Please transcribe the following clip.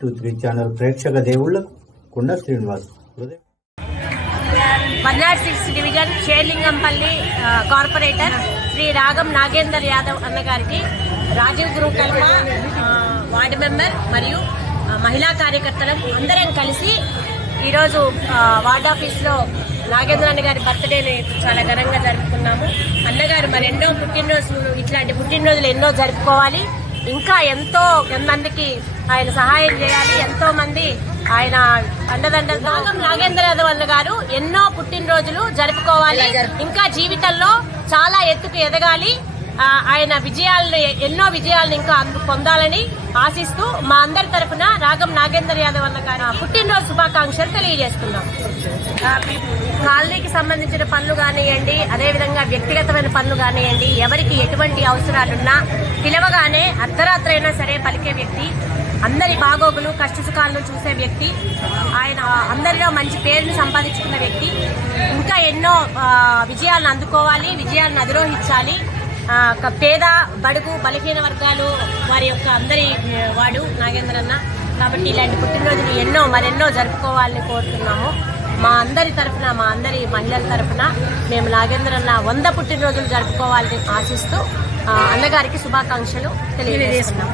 Three channel ప్రేక్షక దేవుళ్ళకు కుండ Srinivas one nought six division Serilingampally corporator Shri Ragam Nagender Yadav అన్నగారికి రాజీవ్ గురు కల్మ వార్డు మెంబర్ మరియు మహిళా కార్యకర్తలం అందరం కలిసి ఈరోజు వార్డ్ ఆఫీస్లో నాగేంద్ర అన్నగారి బర్త్డేని చాలా ఘనంగా జరుపుకున్నాము. అన్నగారు మరి ఎన్నో పుట్టినరోజులు ఇట్లాంటి పుట్టినరోజులు ఎన్నో జరుపుకోవాలి. ఇంకా ఎంతో మందికి ఆయన సహాయం చేయాలి. ఎంతో మంది ఆయన అండదండ నాగం నాగేంద్ర యాదవ్ అన్న గారు ఎన్నో పుట్టినరోజులు జరుపుకోవాలి. ఇంకా జీవితంలో చాలా ఎత్తుకు ఎదగాలి. ఆయన విజయాలను ఎన్నో విజయాలను ఇంకా పొందాలని ఆశిస్తూ మా అందరి తరఫున రాగం నాగేందర్ యాదవ్ అన్న గారి పుట్టినరోజు శుభాకాంక్షలు తెలియజేస్తున్నాం. కాలనీకి సంబంధించిన పనులు కానివ్వండి అదేవిధంగా వ్యక్తిగతమైన పనులు కానివ్వండి ఎవరికి ఎటువంటి అవసరాలున్నా పిలవగానే అర్ధరాత్రైనా అయినా సరే పలికే వ్యక్తి అందరి బాగోగులు కష్టసుఖాలను చూసే వ్యక్తి ఆయన అందరిలో మంచి పేరుని సంపాదించుకున్న వ్యక్తి ఇంకా ఎన్నో విజయాలను అందుకోవాలి విజయాలను అధిరోహించాలి పేద బడుగు బలహీన వర్గాలు వారి యొక్క అందరి వాడు వాడు నాగేంద్రన్న కాబట్టి ఇలాంటి పుట్టినరోజులు ఎన్నో మరెన్నో జరుపుకోవాలని కోరుతున్నాము. మా అందరి తరఫున మా అందరి మహిళల తరఫున మేము నాగేంద్రన్న వంద పుట్టినరోజులు జరుపుకోవాలని ఆశిస్తూ అన్నగారికి శుభాకాంక్షలు తెలియజేస్తున్నాం.